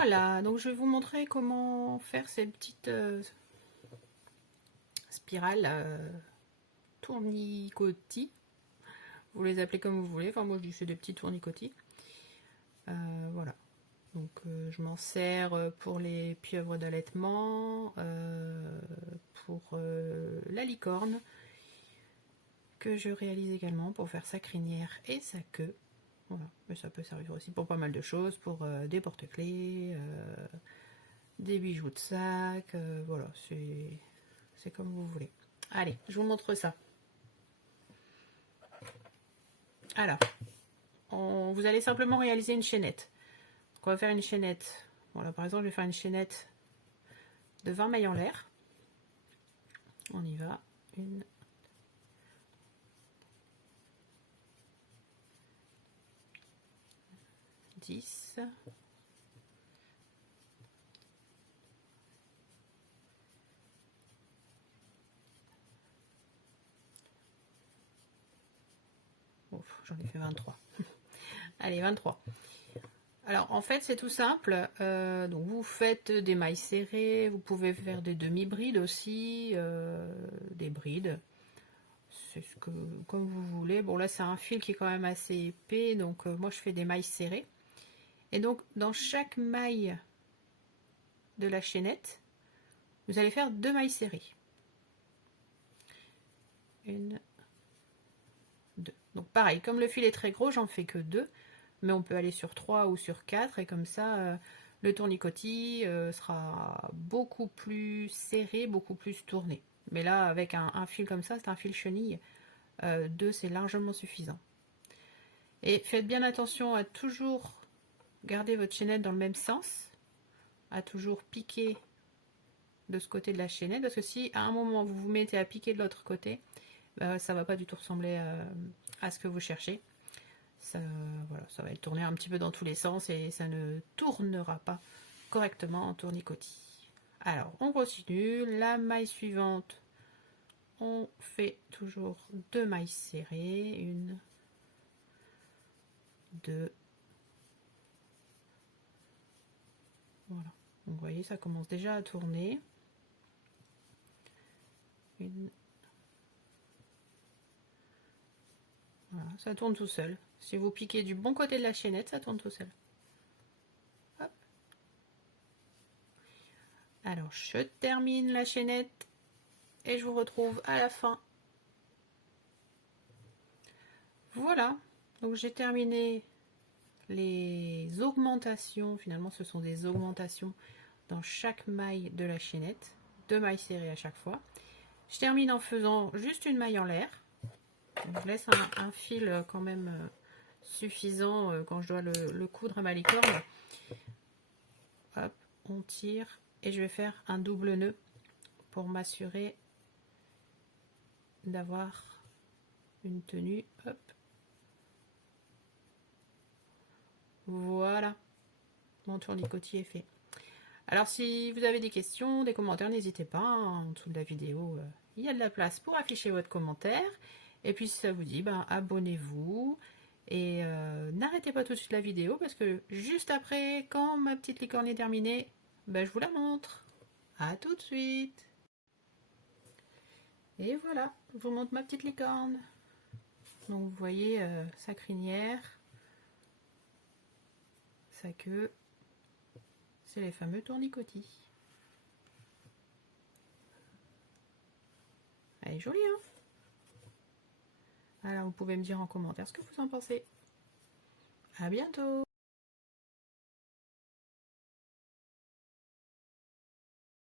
Voilà, donc je vais vous montrer comment faire ces petites spirales tournicotis. Vous les appelez comme vous voulez, enfin moi je dis c'est des petits tournicotis. Voilà, donc je m'en sers pour les pieuvres d'allaitement, pour la licorne, que je réalise également pour faire sa crinière et sa queue. Voilà, mais ça peut servir aussi pour pas mal de choses, pour des porte-clés, des bijoux de sac, voilà, c'est comme vous voulez. Allez, je vous montre ça. Alors, vous allez simplement réaliser une chaînette. Donc on va faire une chaînette. Voilà, par exemple, je vais faire une chaînette de 20 mailles en l'air. On y va. 1, 10. J'en ai fait 23. Allez, 23. Alors en fait c'est tout simple, donc vous faites des mailles serrées, vous pouvez faire des demi-brides aussi, des brides, c'est ce que comme vous voulez. Bon là c'est un fil qui est quand même assez épais, donc moi je fais des mailles serrées. Et donc dans chaque maille de la chaînette, vous allez faire 2 mailles serrées. 1, 2. Donc pareil, comme le fil est très gros, j'en fais que 2. Mais on peut aller sur 3 ou sur 4 et comme ça le tournicotis sera beaucoup plus serré, beaucoup plus tourné. Mais là avec un fil comme ça, c'est un fil chenille, 2 c'est largement suffisant. Et faites bien attention à toujours garder votre chaînette dans le même sens, à toujours piquer de ce côté de la chaînette, parce que si à un moment vous vous mettez à piquer de l'autre côté, ça va pas du tout ressembler à ce que vous cherchez. Ça, voilà, ça va être tourné un petit peu dans tous les sens et ça ne tournera pas correctement en tournicotis. Alors, on continue. La maille suivante, on fait toujours 2 mailles serrées. 1, 2. Voilà. Donc, vous voyez, ça commence déjà à tourner. 1. Voilà, ça tourne tout seul. Si vous piquez du bon côté de la chaînette, ça tourne tout seul. Hop. Alors, je termine la chaînette et je vous retrouve à la fin. Voilà, donc j'ai terminé les augmentations. Finalement, ce sont des augmentations dans chaque maille de la chaînette. 2 mailles serrées à chaque fois. Je termine en faisant juste une maille en l'air. Je laisse un fil quand même suffisant quand je dois le coudre à ma licorne. Hop, on tire et je vais faire un double nœud pour m'assurer d'avoir une tenue. Hop. Voilà, mon tournicotis est fait. Alors si vous avez des questions, des commentaires, n'hésitez pas, hein, en dessous de la vidéo, il y a de la place pour afficher votre commentaire. Et puis si ça vous dit, abonnez-vous. Et n'arrêtez pas tout de suite la vidéo parce que juste après, quand ma petite licorne est terminée, je vous la montre. À tout de suite. Et voilà, je vous montre ma petite licorne. Donc vous voyez sa crinière, sa queue. C'est les fameux tournicotis. Elle est jolie, hein? Alors vous pouvez me dire en commentaire ce que vous en pensez. À bientôt!